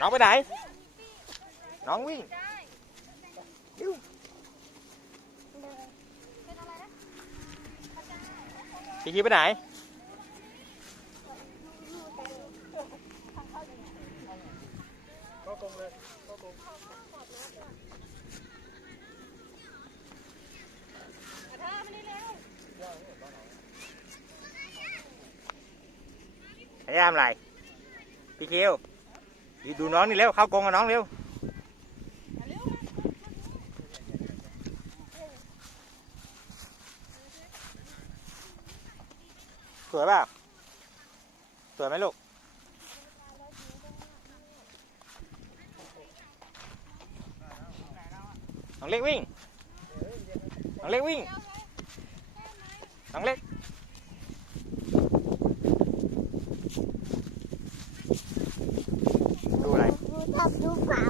น้องไปไหน น้องวิ่งเร็วพี่คิวไปไหนเข้ากร ดีดูน้องนี่เร็วเข้ากรงกับน้องเร็วสวยเปล่าสวยไหมลูกน้องเล็กวิ่ง น้องเล็กวิ่ง น้องเล็กดู อะไรชอบดูเปล่า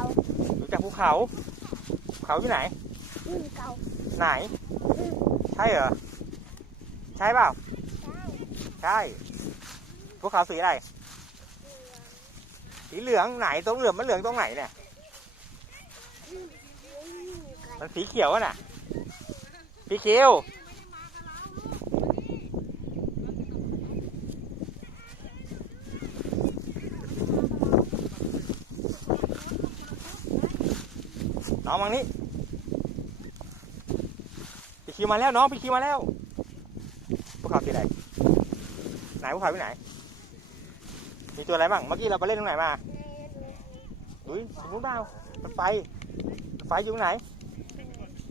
ดูจากภูเขาภูเขาอยู่ไหนอืมเก่าไหนใช่เหรอ ใช่เปล่าใช่ภูเขาสีอะไร สีเหลืองไหนตรงเหลืองมันเหลืองตรงไหนเนี่ยมันสีเขียวอะน่ะ พี่คิว น้องมังนี่พี่คิวมาแล้วน้องพี่คิวมาแล้วภูเขาสีอะไรไหนภูเขาอยู่ไหน มีตัวอะไรบ้าง เมื่อกี้เราไปเล่นตรงไหนมาอุ้ยตรงนู้นเปล่ารถไฟ ไฟอยู่ตรงไหน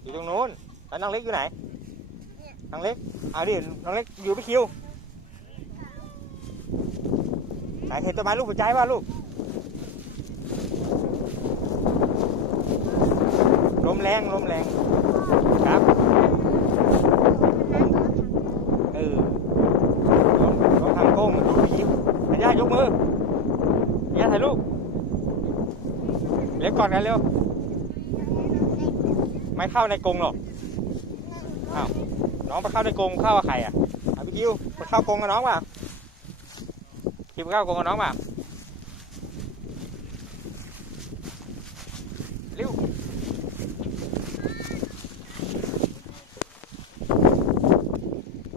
อยู่ตรงนู้น แล้วน้องเล็กอยู่ไหน น้องเล็ก เอาดิ น้องเล็กอยู่พี่คิวไหนเห็นต้นไม้ลูกหัวใจป่ะลูก มแรงลมแรงครับเออลมลมทางโค้งดูผีพญายกมือพญาถ่ายรูปเล็กก่อนกันเร็ว ไม่เข้าในกรงหรอกอ้าวน้องไปเข้าในกรงเข้ากับใครอะพี่คิวไปเข้ากรงกับน้องป่ะคิวไปเข้ากรงกับน้องป่ะ